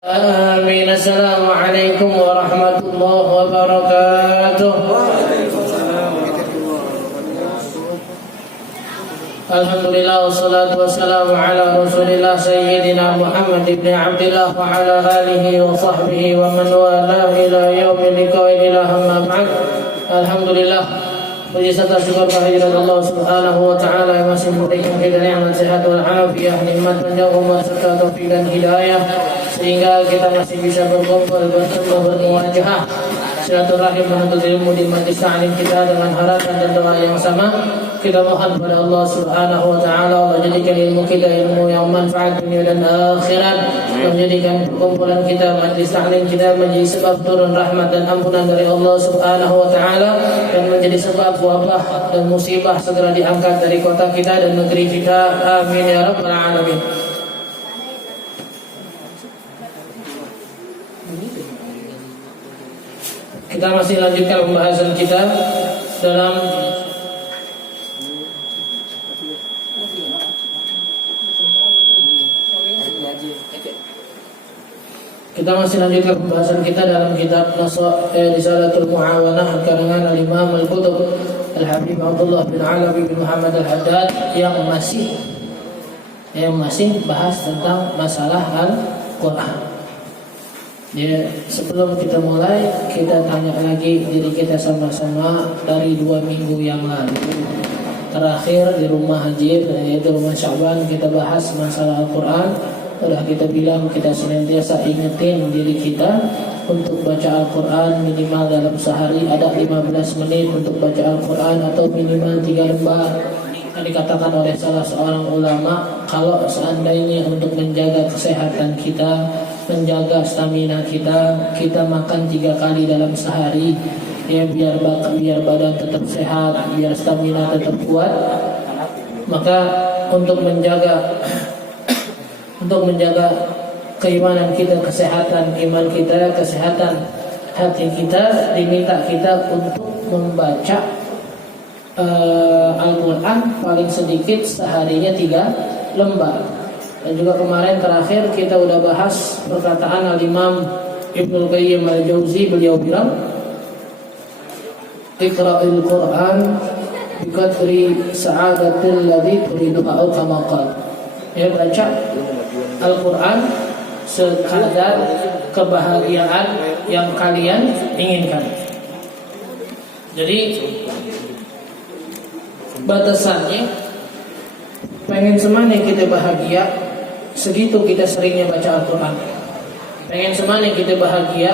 Amin. Assalamualaikum warahmatullahi wabarakatuh. Alhamdulillah wassalatu wassalamu ala Rasulillah Sayyidina Muhammad ibn Abdillah wa ala alihi wa sahbihi wa man wala ila yaumil liqa'i ila amma ba'd. Alhamdulillah, puji serta syukur kehadirat Allah Subhanahu wa taala yang masih memberikan kita nikmat sehat wal afiyah, nikmat panjang umur serta taufik dan hidayah sehingga kita masih bisa berkumpul, bertemu, bermuwajahah, silaturahim, menuntut ilmu di majlis ta'lim kita dengan harapan dan doa yang sama. Kita mohon kepada Allah Subhanahu wa taala, Allah jadikan ilmu kita ilmu yang manfaat dunia dan akhirat, menjadikan perkumpulan kita, majlis ta'lim kita menjadi sebab turun rahmat dan ampunan dari Allah Subhanahu wa taala, dan menjadi sebab wabah dan musibah segera diangkat dari kota kita dan negeri kita. Amin ya rabbal alamin. Kita masih lanjutkan pembahasan kita dalam kitab Risalatul Mu'awanah karangan Al-Imam Al-Qutb Al-Habib Abdullah bin Alawi bin Muhammad Al-Haddad yang masih bahas tentang masalah Al-Quran. Ya, sebelum kita mulai, kita tanya lagi diri kita sama-sama. Dari 2 minggu yang lalu terakhir di rumah Haji, yaitu rumah Syaban, kita bahas masalah Al-Quran. Sudah kita bilang kita senantiasa ingetin diri kita untuk baca Al-Quran minimal dalam sehari ada 15 menit untuk baca Al-Quran, atau minimal 3 lembar. Dikatakan oleh salah seorang ulama, kalau seandainya untuk menjaga kesehatan kita, menjaga stamina kita makan 3 kali dalam sehari, ya, biar badan tetap sehat, biar stamina tetap kuat. Maka untuk menjaga keimanan kita, kesehatan iman kita, kesehatan hati kita, diminta kita untuk membaca Al-Quran paling sedikit seharinya 3 lembar. Dan juga kemarin terakhir kita udah bahas perkataan Al-Imam Ibnul Qayyim Al-Jauzi. Beliau bilang, Iqra'il Quran biqadri sa'adatil ladzi turiduha aw kama qala. Ya, baca Al-Quran sekadar kebahagiaan yang kalian inginkan. Jadi batasannya, pengen semana kita bahagia, segitu kita seringnya baca Al-Quran. Pengen semana kita bahagia,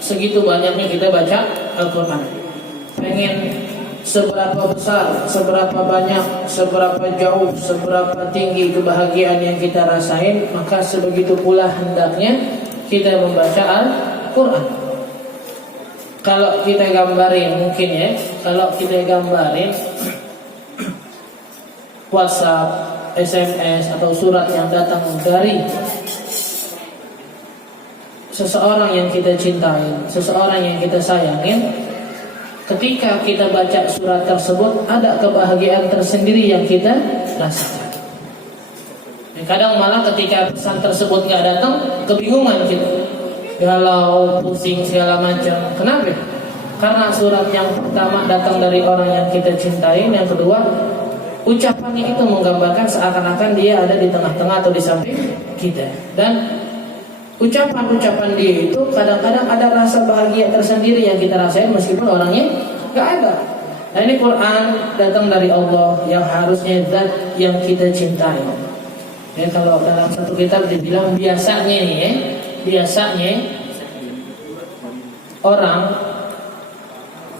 segitu banyaknya kita baca Al-Quran. Pengen seberapa besar, seberapa banyak, seberapa jauh, seberapa tinggi kebahagiaan yang kita rasain, maka sebegitu pula hendaknya kita membaca Al-Quran. Kalau kita gambarin, mungkin ya, kalau kita gambarin WhatsApp, SMS atau surat yang datang dari seseorang yang kita cintai, seseorang yang kita sayangin, ketika kita baca surat tersebut ada kebahagiaan tersendiri yang kita rasakan. Kadang malah ketika pesan tersebut nggak datang, kebingungan kita, galau, pusing segala macam. Kenapa? Karena surat yang pertama datang dari orang yang kita cintai, yang kedua ucapannya itu menggambarkan seakan-akan dia ada di tengah-tengah atau di samping kita. Dan ucapan-ucapan dia itu kadang-kadang ada rasa bahagia tersendiri yang kita rasain meskipun orangnya gak ada. Nah, ini Quran datang dari Allah yang harusnya zat yang kita cintai. Ya, kalau dalam satu kitab dibilang biasanya nih ya, biasanya orang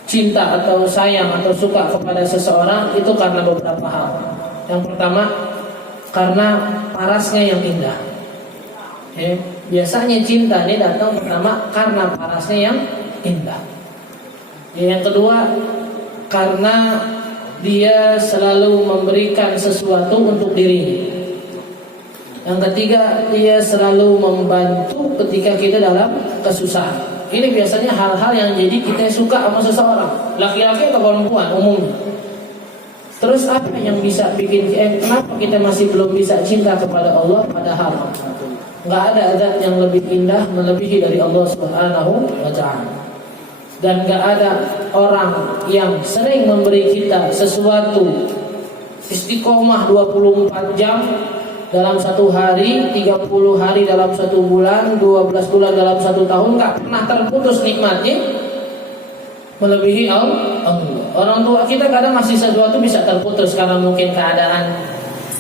cinta atau sayang atau suka kepada seseorang itu karena beberapa hal. Yang pertama, karena parasnya yang indah. Biasanya cinta ini datang pertama karena parasnya yang indah. Yang kedua, karena dia selalu memberikan sesuatu untuk diri. Yang ketiga, dia selalu membantu ketika kita dalam kesusahan. Ini biasanya hal-hal yang jadi kita suka sama seseorang, laki-laki atau perempuan umumnya. Terus apa yang bisa bikin kenapa kita masih belum bisa cinta kepada Allah? Padahal Nggak ada zat yang lebih indah melebihi dari Allah Subhanahu wa Ta'ala. Dan nggak ada orang yang sering memberi kita sesuatu istiqomah 24 jam dalam satu hari, 30 hari dalam satu bulan, 12 bulan dalam satu tahun, nggak pernah terputus nikmatnya melebihi Allah. Orang tua kita kadang masih sesuatu bisa terputus karena mungkin keadaan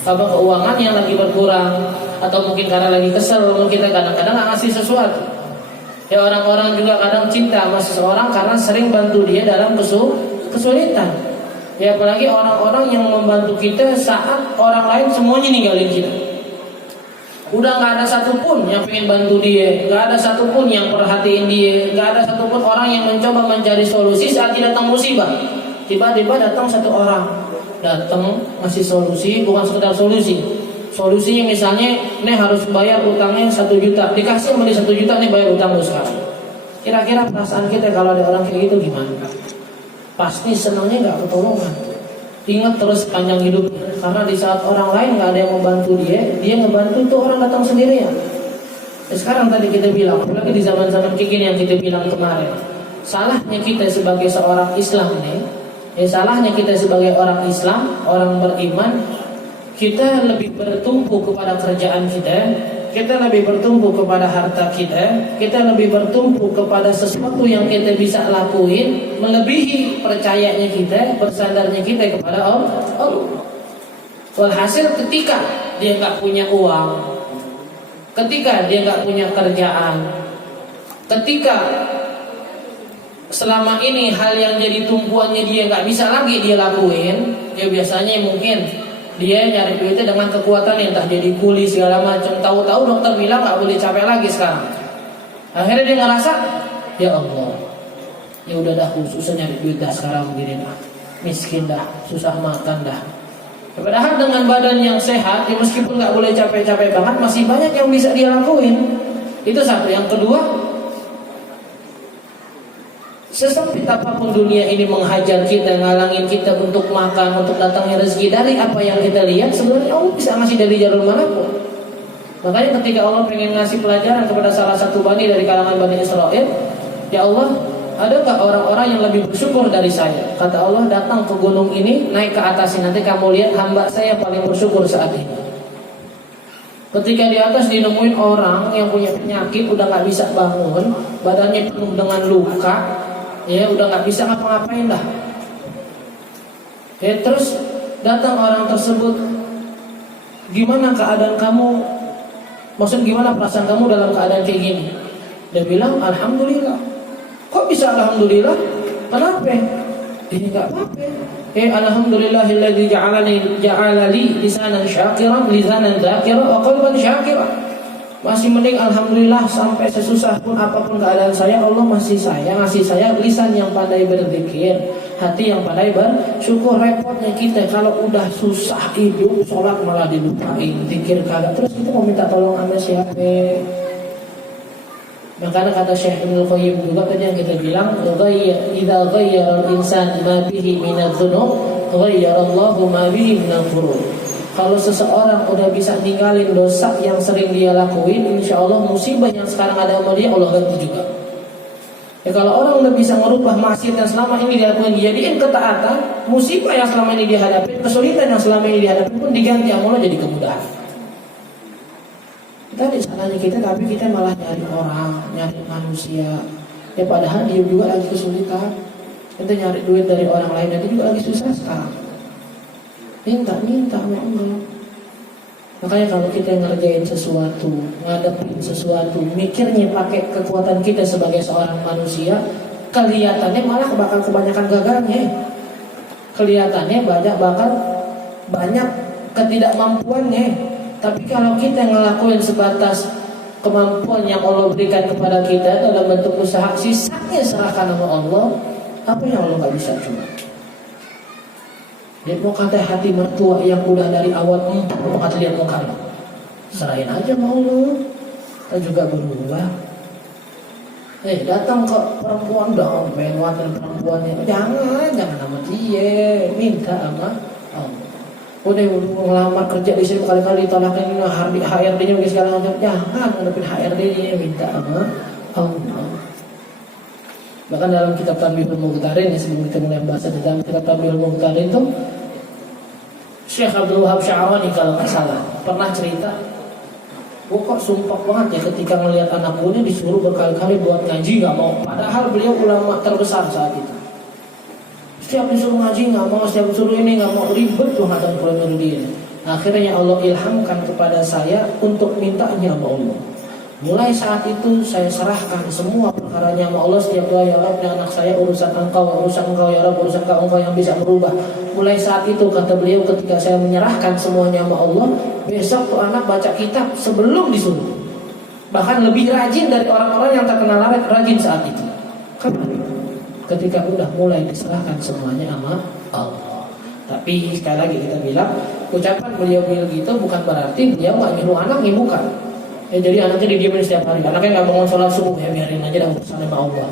keuangan yang lagi berkurang, atau mungkin karena lagi kesel, mungkin kita kadang-kadang nggak ngasih sesuatu. Ya, orang-orang juga kadang cinta sama seseorang karena sering bantu dia dalam kesulitan. Ya, apalagi orang-orang yang membantu kita saat orang lain semuanya ninggalin kita. Udah nggak ada satupun yang pengen bantu dia, nggak ada satupun yang perhatiin dia, nggak ada satupun orang yang mencoba mencari solusi saat dia datang musibah. Tiba-tiba datang satu orang, datang ngasih solusi, bukan sekedar solusi. Solusinya misalnya, nih harus bayar utangnya 1 juta, dikasih beli 1 juta nih bayar utang lu sekarang. Kira-kira perasaan kita kalau ada orang kayak gitu gimana? Pasti senangnya nggak ketolongan. Ingat terus panjang hidupnya, karena di saat orang lain nggak ada yang membantu dia ngebantu itu orang datang sendirian. Sekarang tadi kita bilang, apalagi di zaman-zaman kayak gini yang kita bilang kemarin, salahnya kita sebagai seorang Islam nih, salahnya kita sebagai orang Islam, orang beriman, kita lebih bertumpu kepada kerjaan kita lebih bertumpu kepada harta kita lebih bertumpu kepada sesuatu yang kita bisa lakuin, melebihi percayanya kita, bersandarnya kita kepada Allah. Walhasil ketika dia nggak punya uang, ketika dia nggak punya kerjaan, ketika selama ini hal yang jadi tumpuannya dia nggak bisa lagi dia lakuin, ya biasanya mungkin dia nyari duitnya dengan kekuatan, entah jadi kuli segala macam. Tahu-tahu dokter bilang nggak boleh capek lagi sekarang. Akhirnya dia ngerasa, ya Allah, ya udah dah, susah nyari duit dah sekarang begini dah, miskin dah, susah makan dah. Padahal dengan badan yang sehat, ya meskipun nggak boleh capek-capek banget, masih banyak yang bisa dia lakuin. Itu satu. Yang kedua, sesempit apapun dunia ini menghajar kita, ngalangin kita untuk makan, untuk datangnya rezeki dari apa yang kita lihat, sebenarnya Allah bisa ngasih dari jalur manapun. Makanya ketika Allah pengen ngasih pelajaran kepada salah satu bani dari kalangan Bani Israel, ya Allah, ada nggak orang-orang yang lebih bersyukur dari saya? Kata Allah, datang ke gunung ini, naik ke atasnya, nanti kamu lihat hamba saya paling bersyukur saat ini. Ketika di atas dinemuin orang yang punya penyakit, udah nggak bisa bangun, badannya penuh dengan luka, ya udah nggak bisa ngapa-ngapain dah. Ya, terus datang orang tersebut, gimana keadaan kamu? Maksud gimana perasaan kamu dalam keadaan kayak gini? Dia bilang, alhamdulillah. Kok bisa alhamdulillah? Kenapa? Ini nggak apa-apa. Alhamdulillahilladzi ja'ala li lisanan syakiran, lisanan dzakiran, wa qalban syakiran. Masih mending alhamdulillah, sampai sesusah pun apapun keadaan saya, Allah masih ngasih saya lisan yang pandai berzikir, hati yang pandai bersyukur. Repotnya kita kalau udah susah hidup, sholat malah dilupain, zikir kagak, terus kita mau minta tolong sama siapa? Makanya kata Syekh Ibnu Qayyim juga tadi yang kita bilang, idza ghayyara al-insan ma bihi min adz-dzunub, ghayyara Allahu ma bihi min al-furud. Kalau seseorang udah bisa ninggalin dosa yang sering dia lakuin, insya Allah musibah yang sekarang ada sama dia Allah ganti juga. Ya, kalau orang udah bisa merubah maksiat yang selama ini dilakukan dijadiin ketaatan, musibah yang selama ini dihadapi, kesulitan yang selama ini dihadapi pun diganti sama Allah jadi kemudahan. Kita di sananya kita, tapi kita malah nyari orang, nyari manusia. Ya padahal dia juga lagi kesulitan. Kita nyari duit dari orang lain, dia juga lagi susah sekarang. Minta sama Allah. Makanya kalau kita ngerjain sesuatu, ngadepin sesuatu, mikirnya pakai kekuatan kita sebagai seorang manusia, kelihatannya malah bakal kebanyakan gagalnya. Kelihatannya bakal banyak ketidakmampuannya. Tapi kalau kita ngelakuin sebatas kemampuan yang Allah berikan kepada kita dalam bentuk usaha, sisanya serahkan sama Allah, apa yang Allah gak bisa cuma. Dia mau kata hati mertua yang udah dari awal mau kata lihat muka lo, serahin aja mau lo, kita juga berubah. Datang ke perempuan dong, pengen perempuannya, jangan sama dia, minta sama Allah. Udah ngelamar kerja di sini kali-kali ditolakin HRD-nya bagi segala macam. Jangan ngadepin HRD-nya, minta sama Allah. Bahkan dalam kitab Tanbihul Mughtarin, sebelum kita mulai bahas dalam kitab Tanbihul Mughtarin itu Syekh Abdul Wahab Sya'rani kalau nggak salah pernah cerita, kok sumpah banget ya ketika melihat anakku ini disuruh berkali-kali buat ngaji nggak mau. Padahal beliau ulama terbesar saat itu. Setiap disuruh ngaji nggak mau, setiap disuruh ini nggak mau, ribet tuh ngatain kalau nyuruh dia. Akhirnya Allah ilhamkan kepada saya untuk mintanya sama Allah. Mulai saat itu saya serahkan semua perkaranya sama Allah. Setiap doa, ya Rabb, anak saya urusan engkau ya Rabb, urusan engkau yang bisa merubah. Mulai saat itu kata beliau, ketika saya menyerahkan semuanya sama Allah, besok tuh anak baca kitab sebelum disuruh. Bahkan lebih rajin dari orang-orang yang terkenal rajin saat itu. Kenapa? Ketika udah mulai diserahkan semuanya sama Allah. Tapi sekali lagi kita bilang, ucapan beliau gitu bukan berarti beliau nggak nyuruh anak, bukan. Jadi anaknya didiemin setiap hari. Anaknya nggak bangun sholat subuh, ya biarin aja dah urusan sama Allah.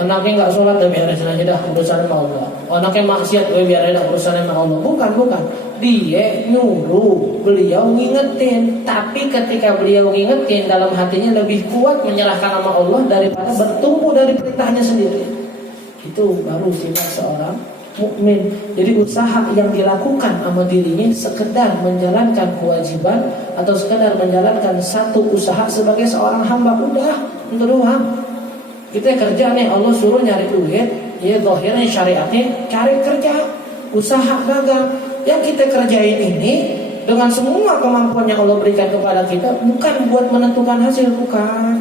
Anaknya nggak sholat, ya biarin aja dah urusan sama Allah. Anaknya maksiat, ya biarin dah urusan sama Allah. Bukan. Dia nyuruh, beliau ngingetin. Tapi ketika beliau ngingetin, dalam hatinya lebih kuat menyerahkan sama Allah daripada bertumpu dari perintahnya sendiri. Itu baru sifat seorang mukmin. Jadi usaha yang dilakukan sama dirinya sekedar menjalankan kewajiban atau sekedar menjalankan satu usaha sebagai seorang hamba, udah itu doang. Kita kerja nih, Allah suruh nyari duit, ya zahirnya syariatnya cari kerja, usaha gagal. Yang kita kerjain ini dengan semua kemampuan yang Allah berikan kepada kita bukan buat menentukan hasil, bukan.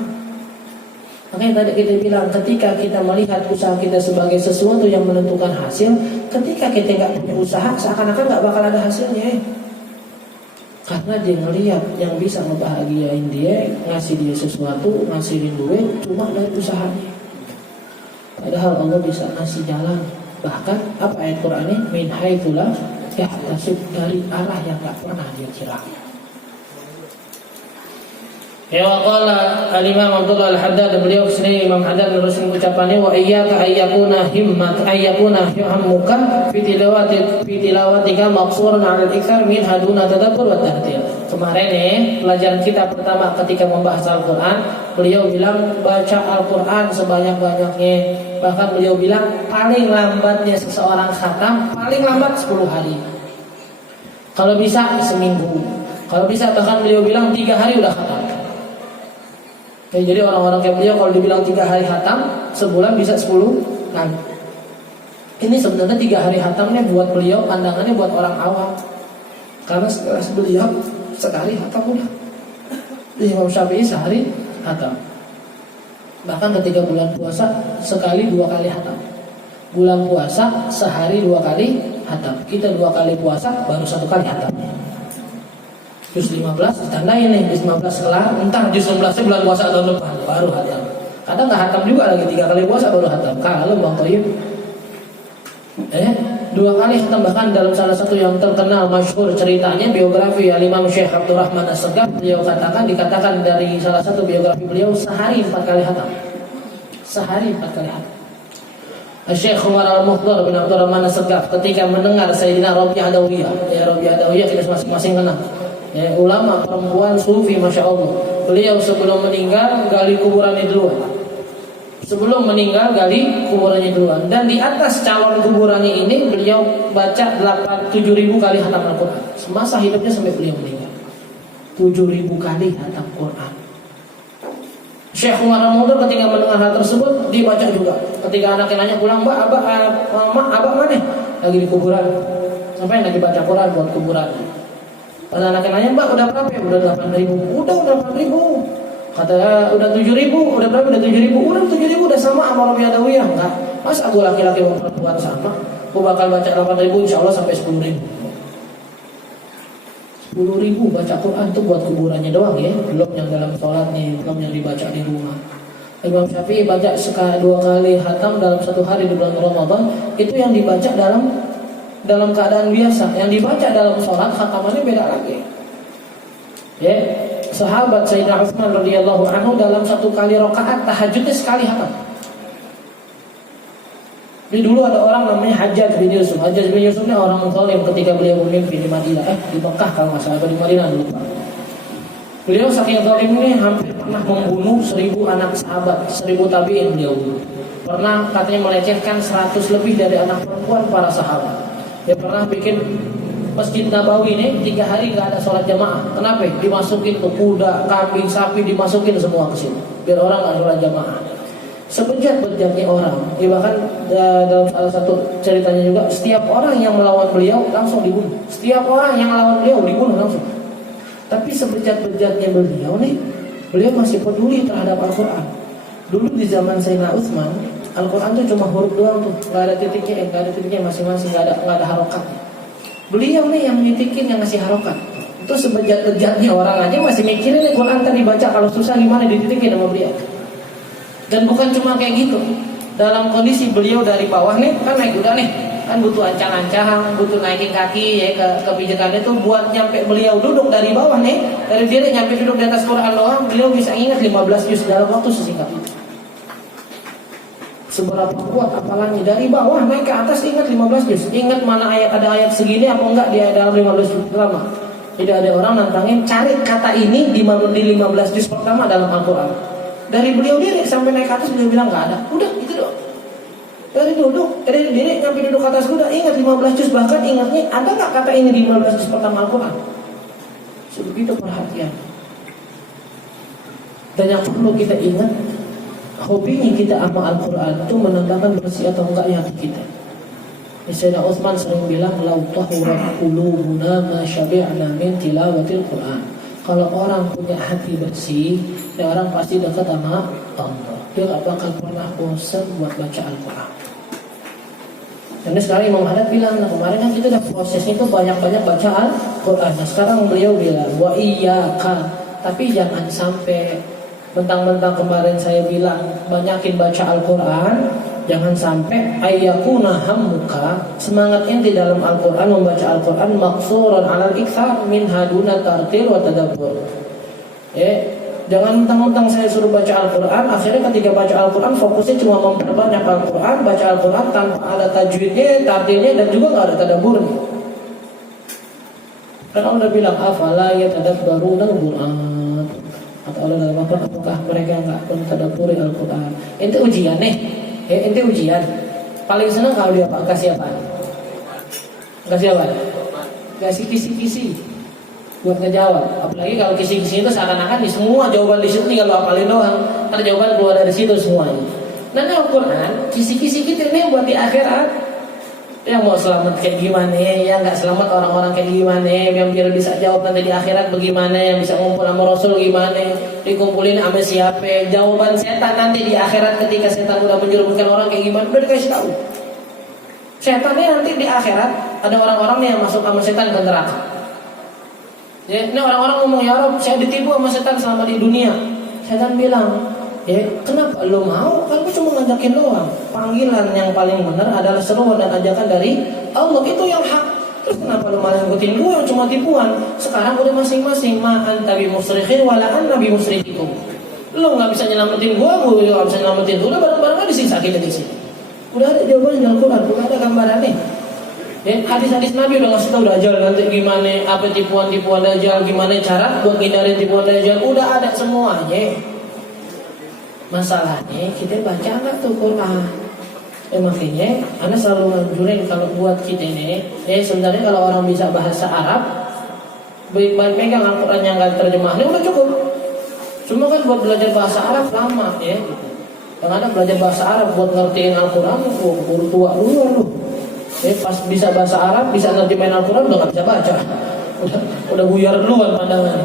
Makanya tadi kita bilang, ketika kita melihat usaha kita sebagai sesuatu yang menentukan hasil, ketika kita nggak punya usaha, seakan-akan nggak bakal ada hasilnya. Karena dia ngelihat yang bisa ngebahagiain dia, ngasih dia sesuatu, ngasihin duit cuma dari usahanya. Padahal Allah bisa ngasih jalan. Bahkan apa ayat Qur'annya? Min haitsu la yahtasib, dari arah yang nggak pernah dia kira. Ya waqala al-Imam Abdullah al-Haddad, beliau kesini Imam Haddad meneruskan ucapannya, wa iyyaka ayyakuna hammuka fi tilawatika maqsuran 'ala al-iktsar min haduna tadabbur wa tartil. Kemarin pelajaran kita pertama ketika membahas Al-Qur'an, beliau bilang baca Al-Qur'an sebanyak-banyaknya. Bahkan beliau bilang paling lambatnya seseorang khatam paling lambat 10 hari. Kalau bisa seminggu. Kalau bisa bahkan beliau bilang 3 hari udah khatam. Jadi orang-orang kayak beliau kalau dibilang 3 hari khatam, sebulan bisa 10 kali. Ini sebenarnya 3 hari khatamnya buat beliau, pandangannya buat orang awam. Karena setelah beliau sekali khatam udah. Imam Syafi'i sehari khatam. Bahkan ketika bulan puasa sekali 2 kali khatam. Bulan puasa sehari 2 kali khatam. Kita 2 kali puasa baru 1 kali khatam. Juz 15 ditandain nih, juz 15 kelar, entar juz 16 bulan puasa tahun depan baru khatam. Kadang nggak khatam juga lagi, 3 kali puasa baru khatam. Kalau Bang Toyib 2 kali khatam. Bahkan dalam salah satu yang terkenal masyhur ceritanya biografi Al-Imam Syekh Abdurrahman As-Segaf, beliau dikatakan dari salah satu biografi beliau sehari 4 kali khatam. Sehari 4 kali khatam. Syekh Umar Al-Muhdar bin Abdurrahman As-Segaf ketika mendengar Sayyidina Rabi'ah Adawiyah, Rabi'ah Adawiyah kita masing-masing kenal. Ulama perempuan sufi, masya Allah. Beliau sebelum meninggal gali kuburannya duluan. Sebelum meninggal gali kuburannya duluan. Dan di atas calon kuburannya ini beliau baca 7.000 kali khatam Al-Quran. Semasa hidupnya sampai beliau meninggal 7.000 kali khatam Quran. Syekh Umar Al-Muhdar ketika mendengar hal tersebut dibaca juga. Ketika anaknya nanya pulang, Mbak, abah mana? Lagi di kuburan. Sampai lagi baca Quran buat kuburannya. Pada anaknya nanya, Mbak udah berapa ya? Udah 8.000. Udah 8.000. Kata udah 7.000. Udah berapa? Udah 7.000. Udah 7.000 udah sama sama Rabi'ah Adawiyah. Enggak. Masa aku laki-laki mau perempuan sama? Aku bakal baca 8.000 insyaallah sampai 10.000. 10.000 baca Quran tuh buat kuburannya doang ya. Belum yang dalam sholat nih, belum yang dibaca di rumah. Imam Syafi'i baca 2 kali khatam dalam 1 hari di bulan Ramadan. Itu yang dibaca dalam keadaan biasa. Yang dibaca dalam sholat khatamannya beda lagi. Ya, sahabat Sayyidina Utsman radhiyallahu anhu dalam 1 kali rakaat tahajudnya sekali khatam. Jadi dulu ada orang namanya Hajjaj bin Yusuf. Hajjaj bin Yusuf ini orang zalim ketika beliau memimpin di Madinah, di Mekah kalau nggak salah, di Madinah dulu. Beliau saking zalim ini hampir pernah membunuh 1000 anak sahabat, 1000 tabi'in beliau. Pernah katanya melecehkan 100 lebih dari anak perempuan para sahabat. Dia pernah bikin Masjid Nabawi ini 3 hari nggak ada sholat jamaah. Kenapa? Dimasukin ke kuda, kambing, sapi, dimasukin semua ke sini biar orang nggak sholat jamaah. Sebejat-bejatnya orang, ya bahkan dalam salah satu ceritanya juga, setiap orang yang melawan beliau langsung dibunuh. Setiap orang yang melawan beliau dibunuh langsung. Tapi sebejat-bejatnya beliau nih, beliau masih peduli terhadap Al-Quran. Dulu di zaman Sayyidina Utsman, Al-Quran tuh cuma huruf doang tuh, nggak ada titiknya, nggak ada titiknya masing-masing, nggak ada harokat. Beliau nih yang nitikin, yang ngasih harokat. Itu sebejat-bejatnya orang aja masih mikirin nih Quran tadi baca kalau susah gimana dititikin sama beliau. Dan bukan cuma kayak gitu. Dalam kondisi beliau dari bawah nih, kan naik kuda nih, kan butuh ancang-ancang, butuh naikin kaki ya ke pijakannya itu buat nyampe beliau duduk dari bawah nih, dari dia nyampe duduk di atas Quran doang, beliau bisa ingat 15 juz dalam waktu sesingkat itu. Seberapa kuat apalagi dari bawah naik ke atas ingat 15 juz. Ingat mana ada ayat segini apa enggak dia dalam 15 juz pertama. Tidak ada orang nantangin cari kata ini di 15 juz pertama dalam Al-Quran. Dari beliau diri sampai naik ke atas beliau bilang nggak ada. Udah gitu doang. Dari diri sampai duduk ke atas kuda ingat 15 juz, bahkan ingatnya ada nggak kata ini di 15 juz pertama Al-Quran. Sebegitu perhatian. Dan yang perlu kita ingat, hobinya kita sama Al-Quran itu menandakan bersih atau enggaknya hati kita. Sayyidina Utsman sering bilang, "Lau tahurat qulubuna ma syabi'na min tilawatil Quran." Kalau orang punya hati bersih, ya orang pasti dekat sama Allah. Dia gak bakal pernah bosan buat baca Al-Quran. Dan sekarang Imam Haddad bilang, nah kemarin kan kita udah prosesnya itu banyak-banyak baca Al-Quran. Nah sekarang beliau bilang, wa iyyaka, tapi jangan sampai mentang-mentang kemarin saya bilang banyakin baca Al-Quran, jangan sampai ayyakuna hammuka, semangat inti dalam Al-Quran, membaca Al-Quran maqsuran 'alal iktsar min haduna tartil wa tadabbur. Jangan mentang-mentang saya suruh baca Al-Quran, akhirnya ketika baca Al-Quran fokusnya cuma memperbanyak Al-Quran, baca Al-Quran tanpa ada tajwidnya, tartilnya, dan juga nggak ada tadabburnya. Karena Allah udah bilang afala yatadabbaruna al-Quran. Atau Allah dalam Al-Quran, apakah mereka nggak mentadabburi Al-Quran? Itu ujian nih. Ente ujian. Paling senang kalau dia kasih apa? Kasih apa? Kasih kisi-kisi buat ngejawab. Apalagi kalau kisi-kisi itu seakan-akan di semua jawaban di situ tinggal lo hafalin doang. Karena jawaban keluar dari situ semuanya. Nah, Al-Quran kisi-kisi kita ini buat di akhirat. Yang mau selamat kayak gimana, yang nggak selamat orang-orang kayak gimana, yang biar bisa jawab nanti di akhirat bagaimana, yang bisa ngumpul sama Rasul gimana, dikumpulin sama siapa, jawaban setan nanti di akhirat ketika setan udah menjerumuskan orang kayak gimana, udah dikasih tahu. Setannya nanti di akhirat ada orang-orang yang masuk sama setan ke neraka. Ya, ini orang-orang ngomong, ya Rob, saya ditipu sama setan selama di dunia. Setan bilang, ya kenapa lo mau? Kan gue cuma ngajakin doang. Panggilan yang paling benar adalah seruan dan ajakan dari Allah, itu yang hak. Terus kenapa lo malah ngikutin gue yang cuma tipuan? Sekarang udah masing-masing, ma'an tabi musrikhin wala'an nabi musrikhikum. Lo gak bisa nyelamatin gue gak bisa nyelamatin. Udah bareng-bareng disiksa kita di sini. Udah ada jawabannya dalam Quran, udah ada gambarannya. Ya, hadis-hadis Nabi udah ngasih tahu Dajjal nanti gimana, apa tipuan-tipuan Dajjal, gimana cara buat ngindarin tipuan Dajjal, udah ada semuanya. Masalahnya kita baca nggak tuh Quran? Makanya Anda selalu nganjurin kalau buat kita ini, sebenarnya kalau orang bisa bahasa Arab, baik-baik megang Al-Quran yang nggak terjemahnya udah cukup. Cuma kan buat belajar bahasa Arab lama ya. Yang ada belajar bahasa Arab buat ngertiin Al-Quran, baru tua duluan loh. Pas bisa bahasa Arab, bisa nerjemahin Al-Quran udah nggak bisa baca, udah buyar duluan pandangan.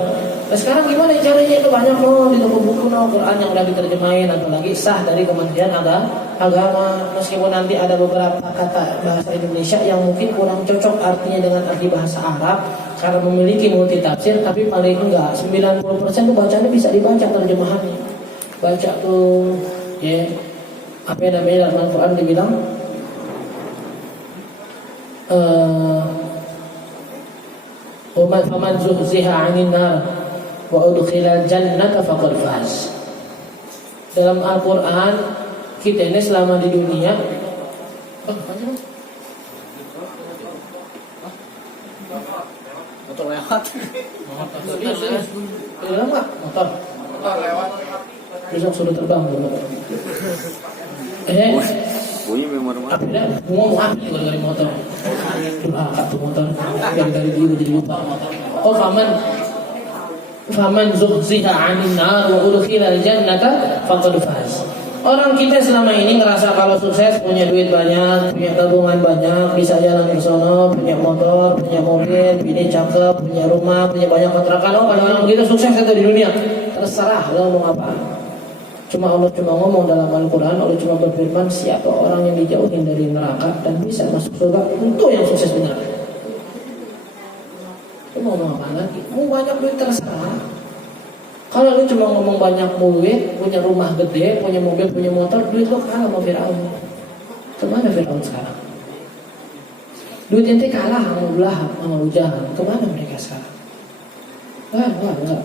Nah sekarang gimana caranya? Itu banyak loh di toko buku Al-Quran yang udah diterjemahin, atau lagi sah dari Kementerian Agama. Meskipun nanti ada beberapa kata bahasa Indonesia yang mungkin kurang cocok artinya dengan arti bahasa Arab karena memiliki multi tafsir, tapi paling enggak 90% tuh bacanya bisa dibaca terjemahannya. Baca tuh ya, apa yang namanya dalam Al-Quran dibilang faman zuhziha 'anil nar wa udkhilal jannata faqad faz. Dalam Al-Quran kita ini selama di dunia Bang, aja bang. Motor lewat. Lewat nggak? Motor. Lewat. Besok sudah terbang motor. Bunyi memang rumah. Akhirnya mau ambil gara-gara motor. Durhaka tuh motor. Gara-gara dia jadi lupa motor. Oh, faman zuhziha 'anil nar wa udkhila al-jannata faqad faz. Orang kita selama ini ngerasa kalau sukses punya duit banyak, punya tabungan banyak, bisa jalan ke sono, punya motor, punya mobil, bini cakep, punya rumah, punya banyak kontrakan. Oh, kalau orang begitu sukses itu di dunia. Terserah lo mau apa. Cuma Allah cuma ngomong dalam Al-Quran, Allah cuma berfirman, siapa orang yang dijauhin dari neraka dan bisa masuk surga, untuk yang sukses benar. Lu mau ngomong apa lagi? Mau banyak duit terserah. Kalau lu cuma ngomong banyak duit, punya rumah gede, punya mobil, punya motor, duit lu kalah sama Fir'aun. Kemana Fir'aun sekarang? Duit ente kalah sama Lahab, sama Ujahan. Kemana mereka sekarang? Enggak.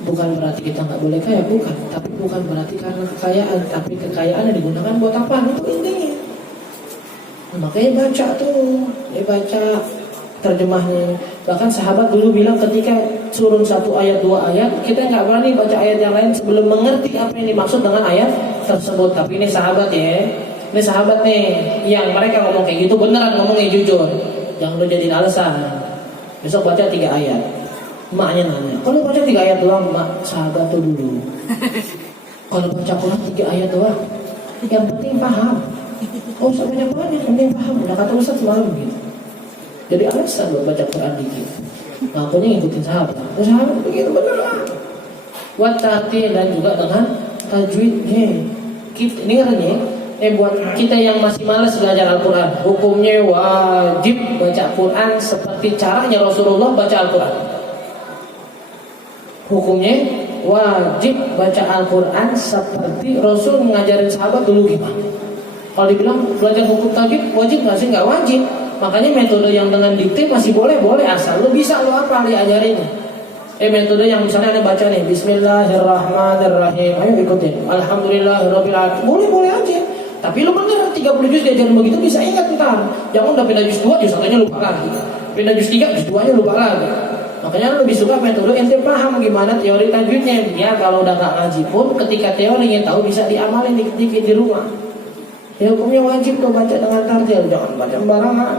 Bukan berarti kita nggak boleh kaya, bukan. Tapi bukan berarti karena kekayaan, tapi kekayaannya digunakan buat apa? Itu intinya. Nah, makanya baca tuh, baca terjemahnya. Bahkan sahabat dulu bilang ketika turun satu ayat, dua ayat, kita nggak berani baca ayat yang lain sebelum mengerti apa yang dimaksud dengan ayat tersebut. Tapi ini sahabat ya, ini sahabat nih, yang mereka ngomong kayak gitu beneran ngomongnya jujur, jangan lu jadiin alasan. Besok baca 3 ayat. Maknya nanya, kalau baca 3 ayat doang, mak, sahabat tuh dulu. Kalau baca Quran 3 ayat doang, yang penting paham. Oh, banyak yang penting paham. Udah kata Ustaz semalam gitu. Jadi alasan buat baca Quran dikit. Ngakunya ngikutin sahabat. Oh, sahabat begitu benar. Buat tartil dan juga dengan tajwidnya. Ini katanya, buat kita yang masih malas belajar Al-Quran, hukumnya wajib baca Quran seperti caranya Rasulullah baca Al-Quran. Hukumnya wajib baca Al-Quran seperti Rasul mengajarin sahabat dulu gimana. Kalau dibilang belajar hukum tajwid wajib nggak sih? Nggak wajib. Makanya metode yang dengan dikte masih boleh asal lo bisa lo apa diajarinnya. Metode yang misalnya ada baca nih Bismillahirrahmanirrahim, ayo ikutin Alhamdulillahirabbil alamin, boleh aja. Tapi lo bener 30 juz diajarin begitu bisa ingat ntar. Jangan udah pindah juz 2, juz 1-nya lupa lagi, pindah juz 3, juz 2-nya lupa lagi. Makanya lo lebih suka metode ente paham gimana teori tajwidnya, biar kalau udah gak ngaji pun ketika teorinya tahu bisa diamalin dikit-dikit di rumah. Ya hukumnya wajib tuh baca dengan tartil, jangan baca sembarangan.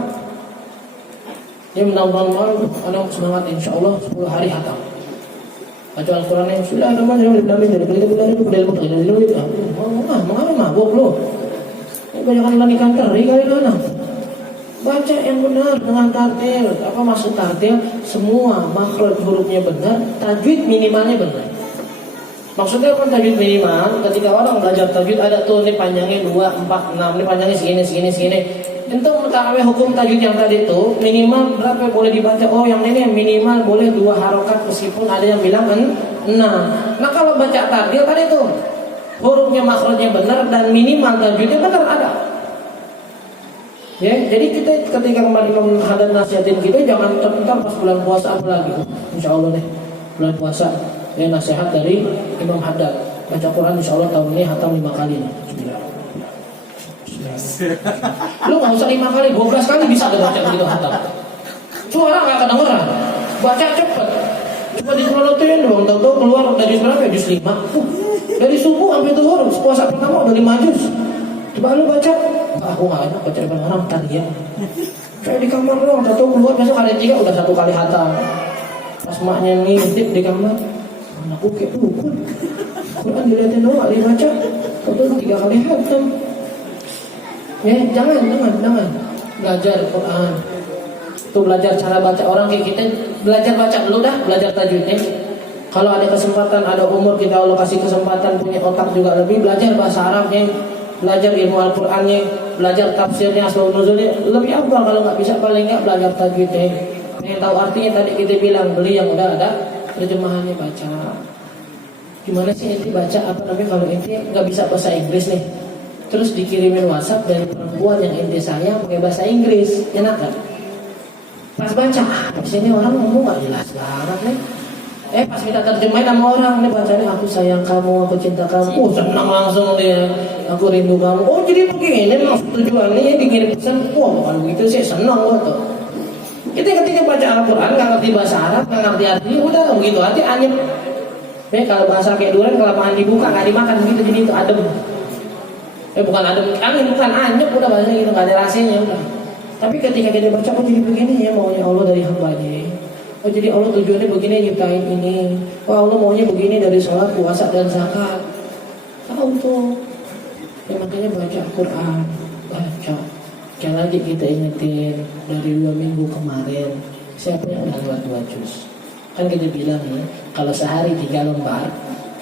Ya mudah-mudahan ada semangat insyaallah 10 hari hatam. Baca Al-Quran yang sudah ada mana yang dibilang dari kita itu mengapa mabuk lo? Banyakan lanikan keri kali mana? Baca yang benar dengan tartil. Apa maksud tartil? Semua makhraj hurufnya benar, tajwid minimalnya benar. Maksudnya apa tajwid minimal? Ketika orang belajar tajwid ada tuh ini panjangnya 2, 4, 6, ini panjangnya segini. Itu mengetahui hukum tajwid yang tadi itu minimal berapa boleh dibaca? Oh, yang ini minimal boleh 2 harokat meskipun ada yang bilang 6. Nah kalau baca tartil tadi itu hurufnya makhrajnya benar dan minimal tajwidnya benar ada. Ya, jadi kita ketika kemarin Imam Haddad nasihatin kita jangan terpentar pas bulan puasa apalagi. Insyaallah nih bulan puasa ya nasihat dari Imam Haddad. Baca Quran insyaallah tahun ini hatam 5 kali nih. Lu nggak usah 5 kali, 12 kali bisa ada baca begitu hatam. Suara nggak kedengeran, baca cepet. Cuma dikelototin doang, tahu-tahu keluar dari berapa? Juz 5. Dari subuh sampai zuhur, puasa pertama udah 5 juz. Coba lu baca, aku nggak enak baca depan orang tadi ya. Kayak di kamar doang, tahu-tahu keluar besok hari 3 udah 1 kali hatam. Pas maknya ngintip di kamar, anakku kayak dukun. Quran dilihatin doang, dia baca, tahu-tahu 3 kali hatam. Ya, jangan belajar Quran. Tuh belajar cara baca orang kayak kita, belajar baca dulu dah, belajar tajwidnya. Kalau ada kesempatan, ada umur kita Allah kasih kesempatan punya otak juga lebih, belajar bahasa Arabnya, belajar ilmu Al-Qur'annya, belajar tafsirnya, asal nuzulnya, lebih afdal kalau nggak bisa paling nggak belajar tajwidnya. Pengen tahu artinya tadi kita bilang beli yang udah ada terjemahannya baca. Gimana sih inti baca apa namanya kalau inti nggak bisa bahasa Inggris nih? Terus dikirimin WhatsApp dari perempuan yang inti sayang pakai bahasa Inggris, enak kan? Pas baca, di sini orang ngomong nggak jelas banget nih. Pas kita terjemahin sama orang, nih bacanya aku sayang kamu, aku cinta kamu. Oh senang langsung dia, aku rindu kamu. Oh jadi begini maksud tujuannya dikirim pesan. Wah kalau begitu sih senang tuh. Kita ketika baca Al-Quran nggak ngerti bahasa Arab, nggak ngerti artinya, udah begitu aja anyep. Kalau bahasa kayak durian kelamaan dibuka nggak dimakan begitu, jadi itu adem. Bukan adem, bukan anyep, udah bahasa gitu nggak ada rasanya udah. Tapi ketika kita baca, oh jadi begini ya maunya Allah dari hambanya. Oh jadi Allah tujuannya begini nyiptain ini. Oh Allah maunya begini dari sholat, puasa dan zakat. Tahu tuh. Makanya baca Al-Quran, baca. Sekali lagi kita ingetin dari 2 minggu kemarin, siapa yang udah 2 juz? Kan kita bilang nih, kalau sehari 3 lembar,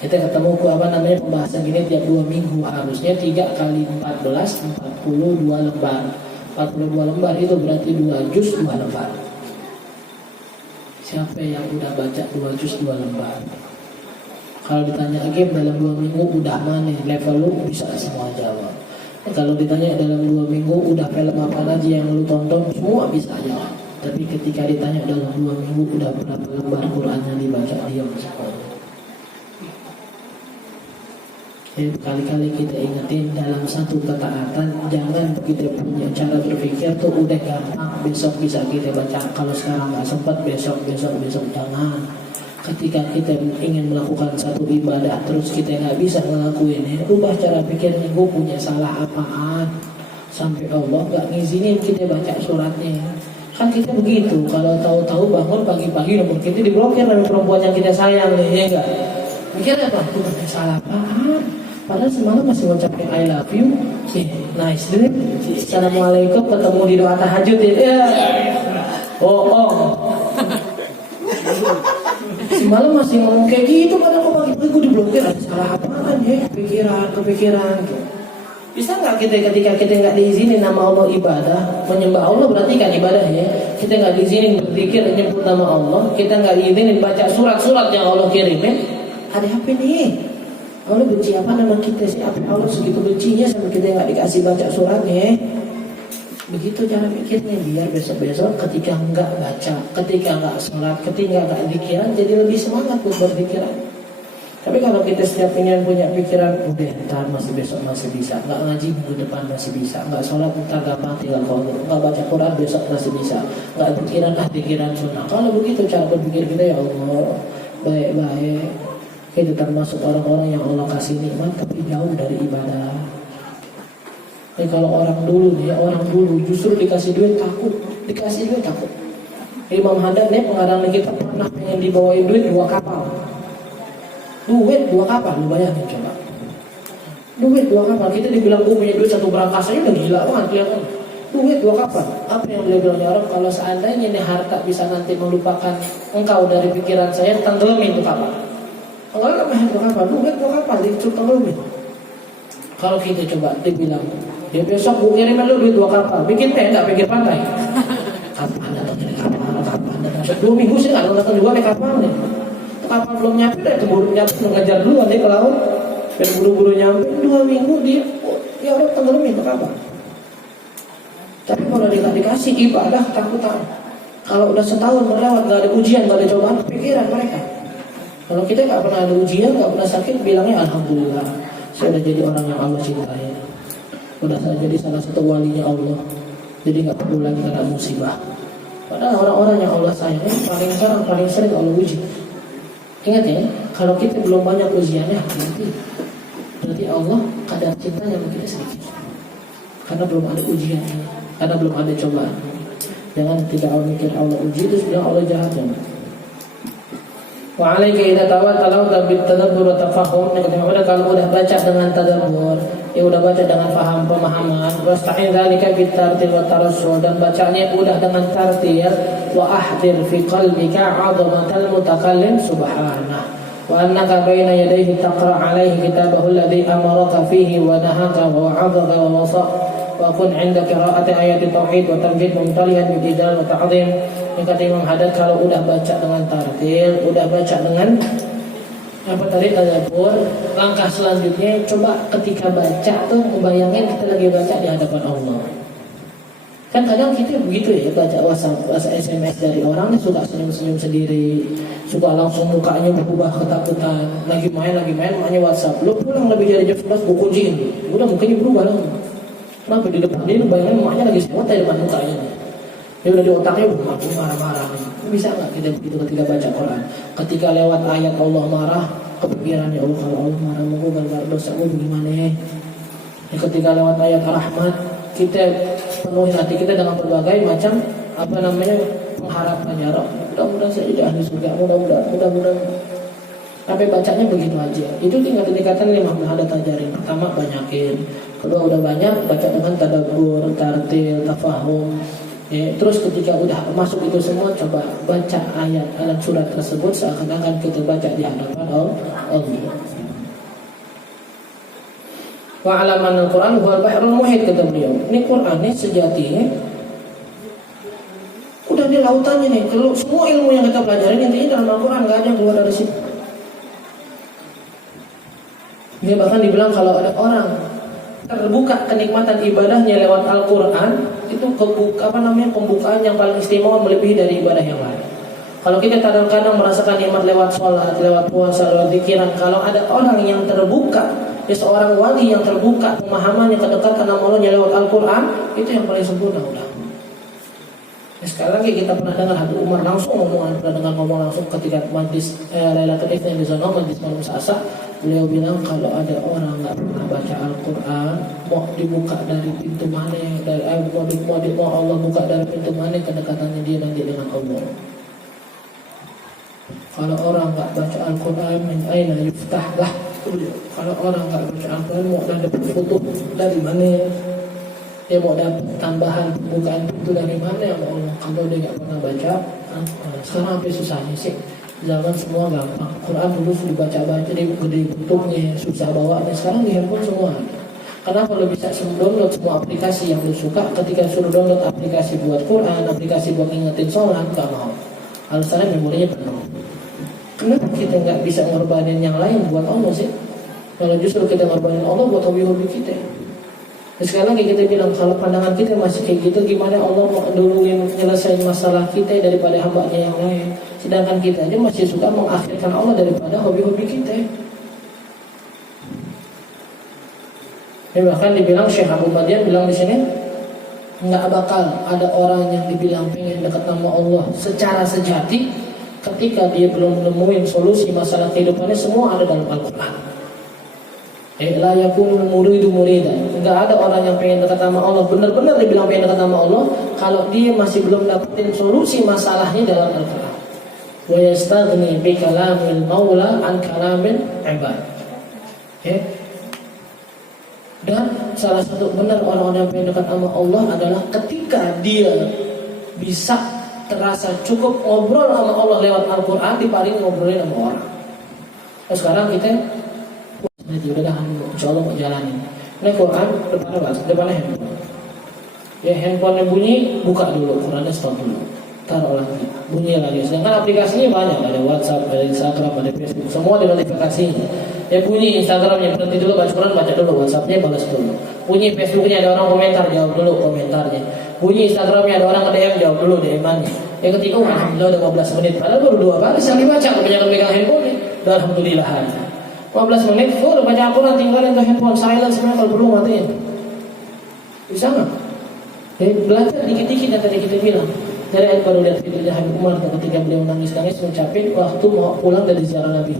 kita ketemu pembahasan gini tiap 2 minggu, harusnya 3 kali 14, 42 lembar. 42 lembar itu berarti 2 juz 2 lembar. Siapa yang udah baca 2 juz 2 lembar? Kalau ditanya lagi dalam 2 minggu udah mana level lu, bisa semua jawab. Kalau ditanya dalam 2 minggu udah film apa aja yang lu tonton, semua bisa jawab. Tapi ketika ditanya dalam 2 minggu udah berapa lembar Quran yang dibaca, diam semuanya. Jadi kali-kali kita ingetin dalam satu ketaatan, jangan kita punya cara berpikir tuh udah gampang, besok bisa kita baca. Kalau sekarang nggak sempat, besok jangan. Ketika kita ingin melakukan satu ibadah terus kita nggak bisa ngelakuinnya, ubah cara pikirnya. Gue punya salah apaan sampai Allah nggak ngizinin kita baca suratnya? Kan kita begitu. Kalau tahu-tahu bangun pagi-pagi nomor kita diblokir dari perempuan yang kita sayang nih, ya enggak? Mikirnya apa? Gue punya salah apaan? Padahal semalam masih ngucapin I love you. Nice deh. Assalamualaikum, ketemu di doa tahajud ya. Oh. Semalam masih ngomong kayak gitu, padahal kok pagi-pagi gue diblokir. Ada salah apaan ya? Kepikiran gitu. Bisa nggak ketika kita nggak diizinin nama Allah ibadah, menyembah Allah berarti kan ibadah ya. Kita nggak diizinin berzikir, menyebut nama Allah, kita nggak diizinin baca surat-surat yang Allah kirimin. Ada apa nih? Allah benci apa nama kita sih? Apa Allah segitu bencinya sama kita nggak dikasih baca suratnya? Begitu cara pikirnya, biar besok-besok ketika enggak baca, ketika enggak sholat, ketika enggak zikiran, jadi lebih semangat buat berzikiran. Tapi kalau kita setiap ingin punya pikiran, udah ntar masih besok masih bisa, enggak ngaji minggu depan masih bisa, enggak sholat ntar gampang tinggal qadha, enggak baca Quran besok masih bisa, enggak zikiran sunnah. Kalau begitu cara berpikir kita, ya Allah, baik-baik, kita termasuk orang-orang yang Allah kasih nikmat tapi jauh dari ibadah. Kalau orang dulu justru dikasih duit takut. Imam Haddad nih pengarang kita pernah pengen dibawain duit 2 kapal. Duit 2 kapal, lu bayangin coba. Duit 2 kapal, kita dibilang gue punya duit 1 berangkas aja udah gila banget kelihatan. Duit 2 kapal. Apa yang beliau bilang ya orang, kalau seandainya nih harta bisa nanti melupakan engkau dari pikiran saya, tenggelamin tuh kapal. Kalau nggak 2 kapal, duit 2 kapal dicuri tenggelamin. Kalau kita coba dibilang dia besok gue kirimin lu duit 2 kapal, bikin tenda pinggir pantai. Kapan datangnya kapal? 2 minggu sih nggak datang juga nih kapal nih. Kapal belum nyampe, udah keburu nyampe, ngejar duluan nih ke laut. Dan buru-buru nyampe 2 minggu dia, ya orang tenggelamin ke kapal. Tapi kalau dia nggak dikasih ibadah takutan. Kalau udah setahun berlewat nggak ada ujian, nggak ada cobaan, pikiran mereka. Kalau kita nggak pernah ada ujian, nggak pernah sakit, bilangnya alhamdulillah, saya udah jadi orang yang Allah cintai. Udah jadi salah satu walinya Allah. Jadi gak perlu lagi kena musibah. Padahal orang-orang yang Allah sayang paling sering Allah uji. Ingat ya, kalau kita belum banyak ujiannya, hati-hati. Berarti Allah kadar cintanya sama kita sedikit. Karena belum ada ujiannya, karena belum ada cobaan. Jangan tidak mikir Allah uji terus bilang Allah jahat. Wa alaika idza tawalla bit tadabbur wa tafahum. Kalau udah baca dengan tadabbur, ya udah baca dengan pemahaman, wasta'in dzalika bit tartil wa tarassul, dan bacanya udah dengan tartil, wa ahdir fi qalbika 'azamatal mutakallim subhanah, wa annaka baina yadayhi taqra 'alaihi kitabahu alladhi amaraka fihi wa nahaka wa wa'adaka wa wasa, wa kun 'inda qira'ati ayati tauhid wa tamjid mumtalihan bi ijlal wa ta'zim. Kata Imam Haddad, kalau udah baca dengan tartil, udah baca dengan tadabbur, langkah selanjutnya coba ketika baca tuh membayangin kita lagi baca di hadapan Allah. Kan kadang kita begitu ya, baca WhatsApp, SMS dari orang nih, suka senyum-senyum sendiri, suka langsung mukanya berubah ketakutan, lagi main makanya WhatsApp. Lo pulang lebih dari jam 11 gue kunciin, udah mukanya berubah langsung. Kenapa di depan dia bayangin makanya lagi sewot di depan mukanya. Dia udah di otaknya udah marah-marah nih. Bisa nggak kita begitu ketika baca Quran? Ketika lewat ayat Allah marah, kepikiran ya Allah, kalau Allah marah mau gara-gara dosa gue bagaimana ya? Ketika lewat ayat rahmat, kita penuhi hati kita dengan berbagai macam pengharapan ya Rabb. Mudah-mudahan saya jadi ahli surga, mudah-mudahan. Sampai bacanya begitu aja. Itu tinggal tingkatan 5 ada tajarin. Pertama banyakin, kedua udah banyak baca dengan tadabbur, tartil, tafahum. Ya, terus ketika udah masuk itu semua, coba baca ayat dalam surat tersebut seakan-akan kita baca di hadapan Allah. Wa alaman al-Quran huwal bahrul muhit, kata beliau. Ini Quran ini sejatinya udah di lautannya nih. Kalau semua ilmu yang kita pelajari intinya dalam Al-Quran, nggak ada yang keluar dari situ. Dia bahkan dibilang kalau ada orang terbuka kenikmatan ibadahnya lewat Al-Quran, itu pembukaan yang paling istimewa melebihi dari ibadah yang lain. Kalau kita kadang-kadang merasakan nikmat lewat sholat, lewat puasa, lewat pikiran, kalau ada orang yang terbuka, ya seorang wali yang terbuka pemahamannya, kedekatan sama Allahnya lewat Al-Quran, itu yang paling sempurna udah. Ya, sekali lagi kita pernah dengar Habib Umar langsung ngomong langsung ketika majlis Lailatul Itsni di sana, majlis malam Selasa, beliau bilang kalau ada orang nggak pernah baca Al-Quran, mau dibuka dari pintu mana yang mau Allah buka dari pintu mana kedekatannya dia nanti dengan Allah. Kalau orang nggak baca Al-Quran, min aina yuftah lah. Kalau orang nggak baca Al-Quran, mau dapat foto dari mana? Dia mau dapat tambahan pembukaan pintu dari mana ya Allah? Kalau dia nggak pernah baca Al-Quran, sekarang sampai susahnya sih. Zaman semua gampang. Quran dulu dibaca-baca, dia gede bentuknya, susah bawanya. Sekarang di handphone semua. Kenapa lo bisa download semua aplikasi yang lo suka? Ketika suruh download aplikasi buat Quran, aplikasi buat ngingetin sholat, nggak mau. Alasannya memorinya penuh. Kenapa kita nggak bisa ngorbanin yang lain buat Allah sih? Kalau justru kita ngorbanin Allah buat hobi-hobi kita. Dan sekarang kita bilang kalau pandangan kita masih kayak gitu, gimana Allah mau duluin nyelesain masalah kita daripada hambanya yang lain? Sedangkan kita aja masih suka mengakhirkan Allah daripada hobi-hobi kita. Ya, bahkan dibilang Syekh Abu Badian bilang di sini, nggak bakal ada orang yang dibilang pengen dekat sama Allah secara sejati ketika dia belum nemuin solusi masalah kehidupannya. Semua ada dalam Al-Quran. La yakunul muridu muridan. Enggak ada orang yang pengen dekat sama Allah, benar-benar dibilang pengen dekat sama Allah, kalau dia masih belum dapetin solusi masalahnya dalam Al-Quran. Wa yastaghni bi kalamil maula an kalamil ibad. Dan salah satu benar orang-orang yang pengen dekat sama Allah adalah ketika dia bisa terasa cukup ngobrol sama Allah lewat Al-Quran, dipaling ngobrolin sama orang. Nah, sekarang kita udah tahan dulu, insya Allah mau jalanin. Ini Quran depannya handphone. Ya, handphonenya bunyi, buka dulu, Qurannya stop dulu, taruh lagi, bunyi lagi. Sedangkan aplikasinya banyak, ada WhatsApp, ada Instagram, ada Facebook, semua ada notifikasinya. Ya, bunyi Instagramnya berhenti dulu, baca Quran, baca dulu, WhatsAppnya balas dulu. Bunyi Facebooknya ada orang komentar, jawab dulu komentarnya. Bunyi Instagramnya ada orang nge-DM, jawab dulu DM-annya. Yang ketika alhamdulillah udah 15 menit, padahal baru 2 kali sekali baca, kebanyakan pegang handphone nih. Alhamdulillah. 15 menit full baca Al-Quran, tinggalin tuh handphone silent semua, kalau perlu matiin. Bisa nggak? Belajar dikit-dikit yang tadi kita bilang. Dari ayat baru lihat videonya Habib Umar ketika beliau nangis-nangis mengucapin waktu mau pulang dari ziarah Nabi.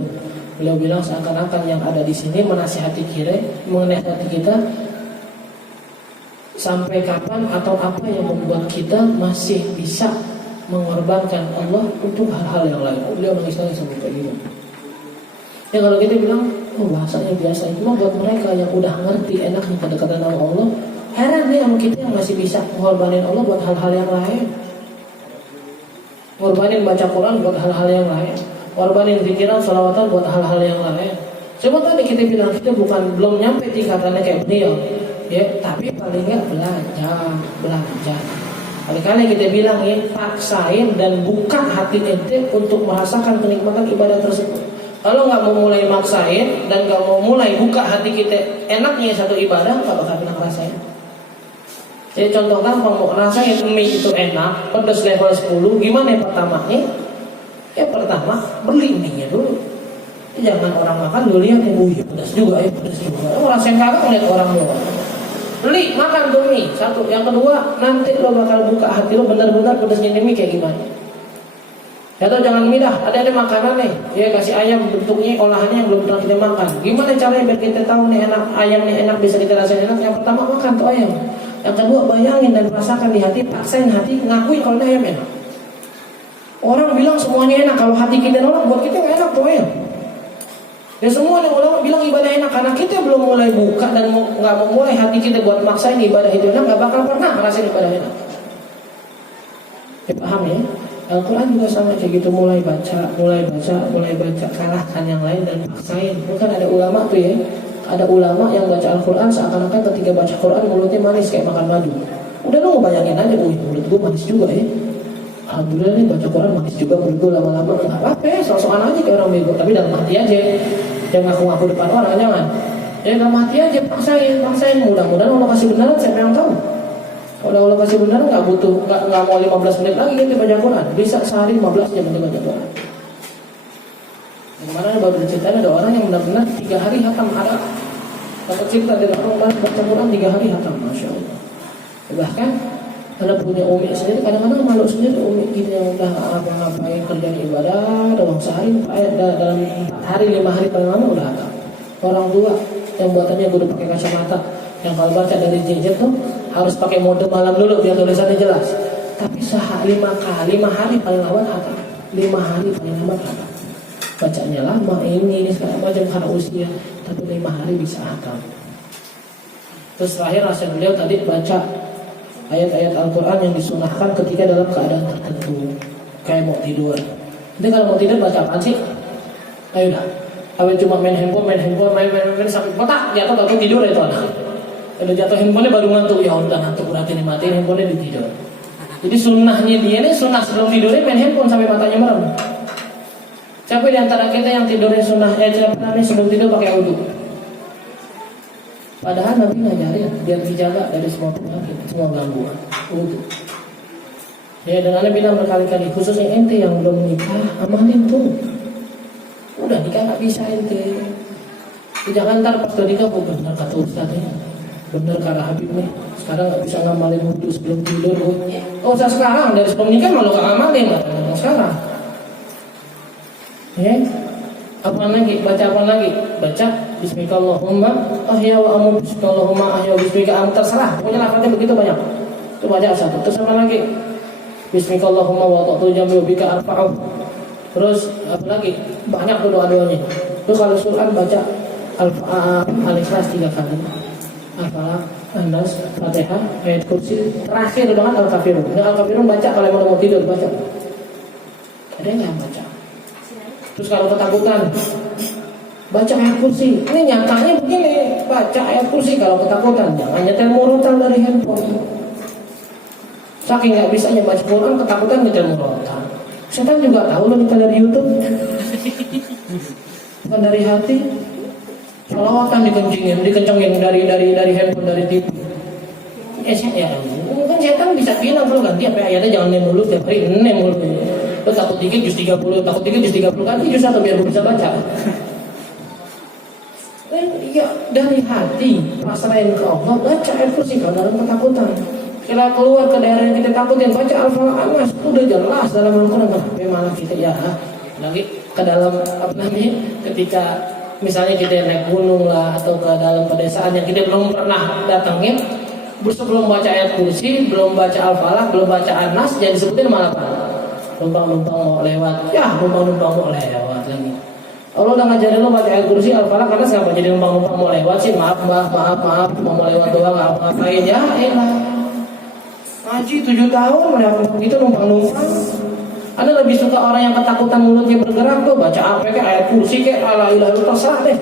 Beliau bilang seakan-akan yang ada di sini menasihati kita sampai kapan atau apa yang membuat kita masih bisa mengorbankan Allah untuk hal-hal yang lain. Beliau nangis-nangis sampai kayak gitu. Ya kalau kita bilang, bahasanya biasa, cuma buat mereka yang udah ngerti enaknya kedekatan sama Allah, heran deh sama kita yang masih bisa mengorbanin Allah buat hal-hal yang lain. Ngorbanin baca Quran buat hal-hal yang lain, ngorbanin pikiran, sholawatan buat hal-hal yang lain. Coba tadi kita bilang kita belum nyampe tingkatannya kayak beliau, ya, tapi paling nggak belajar. Kali-kali kita bilang ya, paksain dan buka hati ente untuk merasakan kenikmatan ibadah tersebut. Kalau nggak mau mulai maksain dan nggak mau mulai buka hati kita enaknya satu ibadah, nggak bakal pernah ngerasain. Jadi contoh gampang, mau rasain mie itu enak, pedas level 10, gimana yang pertama nih? Ya pertama beli mie-nya dulu. Jangan orang makan dulu lihat ya, ya pedas juga, pedas juga. Orang yang kagak ngeliat orang doang. Beli, makan tuh mie, satu. Yang kedua, nanti lo bakal buka hati lo benar-benar pedasnya mie kayak gimana. Ya tuh jangan mie dah, ada makanan nih, ya kasih ayam bentuknya olahannya yang belum pernah kita makan. Gimana caranya biar kita tahu nih enak, ayam nih enak bisa kita rasain enak? Yang pertama makan tuh ayam. Yang kedua bayangin dan rasakan di hati, paksain hati, ngakuin kalau ayam enak. Orang bilang semuanya enak, kalau hati kita nolak buat kita nggak enak tuh ayam. Ya semua yang ulama bilang ibadah enak karena kita belum mulai buka dan nggak mau mulai hati kita buat maksain ibadah itu enak, nggak bakal pernah ngerasain ibadah enak. Ya paham ya? Al-Quran juga sama kayak gitu, mulai baca, kalahkan yang lain dan paksain. Bukan ada ulama tuh ya, ada ulama yang baca Al-Quran seakan-akan ketika baca Quran mulutnya manis kayak makan madu. Udah lo bayangin aja, mulut gue manis juga ya. Alhamdulillah nih baca Quran manis juga mulut gue lama-lama. Nggak apa-apa ya, sok-sokan aja kayak orang bego. Tapi dalam hati aja, jangan ngaku-ngaku depan orang, jangan. Ya dalam hati aja, paksain. Mudah-mudahan Allah kasih benaran, siapa yang tahu. Kalau Allah kasih benar nggak butuh, nggak mau 15 menit lagi kita baca Quran, bisa sehari 15 jam kita baca Quran. Kemarin baru diceritain ada orang yang benar-benar 3 hari hatam, ada dapat cerita dari orang baca Quran 3 hari hatam, masya Allah. Bahkan ada punya umi sendiri, kadang-kadang malu sendiri umi kita yang udah apa-ngapain kerjaan ibadah, dalam sehari dalam 4 hari 5 hari paling lama udah hatam. Orang tua yang buatannya gue udah pakai kacamata, yang kalau baca dari jejer tuh harus pakai mode malam dulu biar tulisannya jelas. Tapi 5 hari paling lambat hatam. 5 hari paling lambat hatam. Bacanya lama ini segala macam karena usia, tapi 5 hari bisa hatam. Terus terakhir hasil beliau tadi baca ayat-ayat Al-Quran yang disunahkan ketika dalam keadaan tertentu, kayak mau tidur. Jadi kalau mau tidur baca apa sih? Ayo dah. Kalau cuma main handphone sampai kotak jatuh atau tidur itu anak. Udah jatuh handphonenya baru ngantuk, ya udah ngantuk berarti dimatiin handphonenya di tidur. Jadi sunnahnya dia ini sunnah sebelum tidurnya main handphone sampai matanya merem. Siapa di antara kita yang tidurnya sunnah sebelum tidur pakai wudu? Padahal Nabi ngajarin biar dijaga dari semua penyakit, semua gangguan. Wudu. Ya dengan Nabi bilang berkali-kali, khususnya ente yang belum nikah, amalin tuh. Udah nikah nggak bisa ente. Jangan ntar pas udah nikah, benar kata ustadznya. Bener kata Habib nih, sekarang nggak bisa ngamalin wudu sebelum tidur. Oh usah sekarang, dari sebelum nikah malu gak ngamalin, nggak sekarang. Ya, apa lagi? Baca apa lagi? Baca Bismillahumma ahya wa amut, Bismillahumma ahya wa bismika amut, terserah. Pokoknya lafaznya begitu banyak. Itu baca satu. Terus apa lagi? Bismillahumma wa ta'tu jambi wa bika arfa'u. Terus apa lagi? Banyak tuh doa-doanya. Terus kalau Quran baca Al-Ikhlas 3 kali. Al-Falaq, An-Nas, Fatihah, ayat kursi, terakhir dengan Al-Kafirun. Dengan Al-Kafirun baca kalau mau tidur baca. Ada yang baca. Terus kalau ketakutan baca ayat kursi. Ini nyatanya begini, baca ayat kursi kalau ketakutan. Jangan nyetel murotal dari handphone. Saking nggak bisanya baca Quran, ketakutan nyetel murotal. Setan juga tahu lo nyetel dari YouTube. Bukan dari hati. Salawatan dikencengin dari handphone, dari TV. Ya, kan setan bisa bilang kalau ganti apa ayatnya jangan nem mulu tiap hari nem mulu. Lo takut dikit juz 30, takut dikit juz 30 kan juz 1 biar lo bisa baca. Ya dari hati pasrahin ke Allah, baca ayat kursi kalau dalam ketakutan. Kira keluar ke daerah yang kita takutin, baca Al-Falaq An-Nas, udah jelas dalam Al-Quran. Bagaimana kita ya lagi ke dalam apa namanya ketika misalnya kita naik gunung lah atau ke dalam pedesaan yang kita belum pernah datangin, belum baca ayat kursi, belum baca Al-Falaq, belum baca An-Nas, jadi disebutin malah apa? Numpang-numpang mau lewat. Ya, numpang-numpang mau lewat lagi. Allah udah ngajarin lo baca ayat kursi, Al-Falaq, An-Nas, ngapa jadi numpang-numpang mau lewat sih? Maaf, cuma mau lewat doang, ngapain ya? Elah. Ngaji 7 tahun melakukan gitu numpang-numpang. Anda lebih suka orang yang ketakutan mulutnya bergerak tuh baca apa kayak ayat kursi kayak ala ilah itu terserah deh.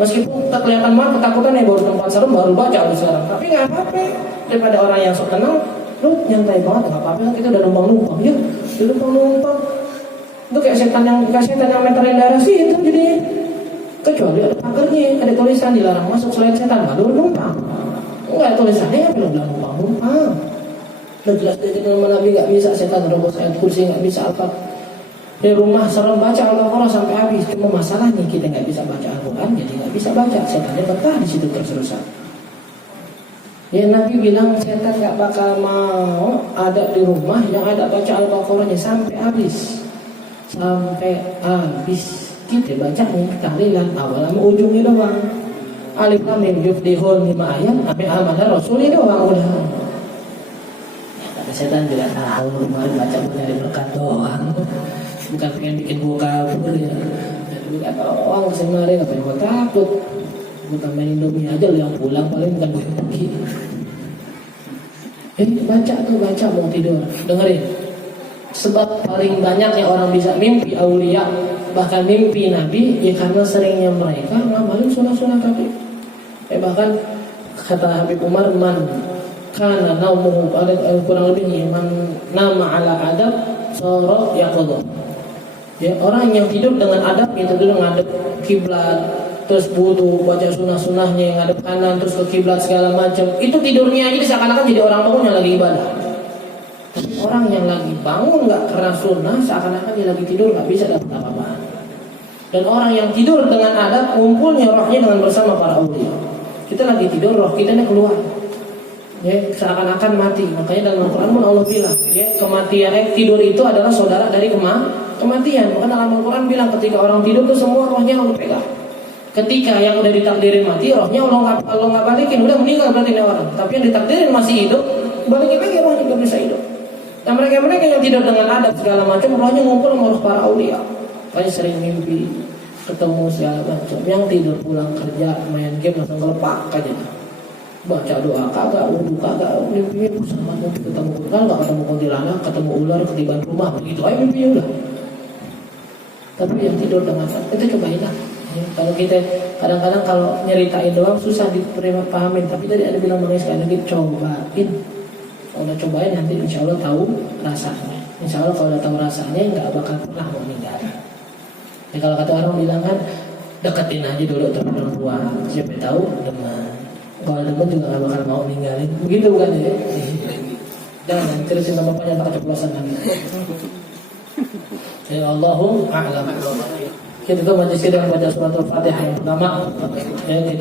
Meskipun tak kelihatan banget ketakutan ya baru tempat serem baru baca abis sekarang. Tapi nggak apa-apa daripada orang yang sok tenang, lu nyantai banget nggak apa-apa kan kita udah numpang-numpang ya, udah numpang-numpang. Itu kayak setan yang meterin darah sih itu jadinya. Kecuali ada pagernya, ada tulisan dilarang masuk selain setan baru numpang. Enggak tulisannya ya belum numpang. makmum paham. Udah jelas dia dengan Nabi nggak bisa setan robos ayat kursi nggak bisa apa. Di rumah serem baca Al-Baqarah sampai habis. Cuma masalahnya kita nggak bisa baca Al-Quran, jadi nggak bisa baca. Setannya betah di situ terus-terusan. Ya Nabi bilang setan nggak bakal mau ada di rumah yang ada baca Al-Baqarahnya sampai habis. Sampai habis. Kita bacanya tahlilan awal sama ujungnya doang. Alif lam mim yuflihun 5 ayat sampai amanah rasulnya doang udah. Ya, tapi setan tidak tahu rumah baca dari berkat doang. Bukan pengen bikin gua kabur ya. Bukan doang sebenarnya nggak pengen gua takut. Gua tambahin Indomie aja yang pulang paling bukan gua yang pergi. Baca mau tidur. Dengerin. Sebab paling banyaknya orang bisa mimpi aulia, bahkan mimpi nabi, ya karena seringnya mereka ngamalin sunah-sunah tadi. Bahkan kata Habib Umar, man kana naumuhu kurang lebih man nama ala adab soro yaqadha. Ya, orang yang tidur dengan adab itu dulu ngadep kiblat, terus wudu, baca sunah-sunahnya yang ngadep kanan, terus ke kiblat segala macam. Itu tidurnya aja seakan-akan jadi orang bangun yang lagi ibadah. Orang yang lagi bangun nggak karena sunnah, seakan-akan dia lagi tidur nggak bisa dapat apa-apa. Dan orang yang tidur dengan adab, ngumpulnya rohnya dengan bersama para aulia. Kita lagi tidur, roh kita keluar. Ya, seakan-akan mati. Makanya dalam Al-Quran pun Allah bilang, ya, kematian tidur itu adalah saudara dari kematian. Maka dalam Al-Quran bilang ketika orang tidur itu semua rohnya Allah pegang. Ketika yang udah ditakdirin mati, rohnya Allah nggak balikin, udah meninggal berarti ini orang. Tapi yang ditakdirin masih hidup, balikin lagi rohnya nggak bisa hidup. Nah mereka yang tidur dengan adab segala macam, rohnya ngumpul sama roh para aulia. Makanya sering mimpi ketemu segala macam. Yang tidur pulang kerja main game langsung kelepak aja. Baca doa kagak, wudu kagak, mimpi sama mimpi ketemu kuntilanak, nggak ketemu kuntilanak, ketemu ular ketiban rumah begitu aja mimpinya udah. Tapi yang tidur dengan adab itu cobain lah. Ya, kalau kita kadang-kadang kalau nyeritain doang susah dipahamin. Tapi tadi ada bilang mengenai sekali lagi cobain. Kalau udah cobain nanti insya Allah tahu rasanya. Insya Allah kalau udah tahu rasanya nggak bakal pernah mau meninggal. Ya kalau kata orang bilang kan deketin aja dulu tuh perempuan, siapa tahu demen. Kalau demen juga nggak bakal mau ninggalin. Begitu bukan ya? Jangan terusin nama bapaknya tak keceplosan lagi. Ya Allahu a'lam. Kita tuh majlis kita baca surat Al-Fatihah yang pertama. Ya kita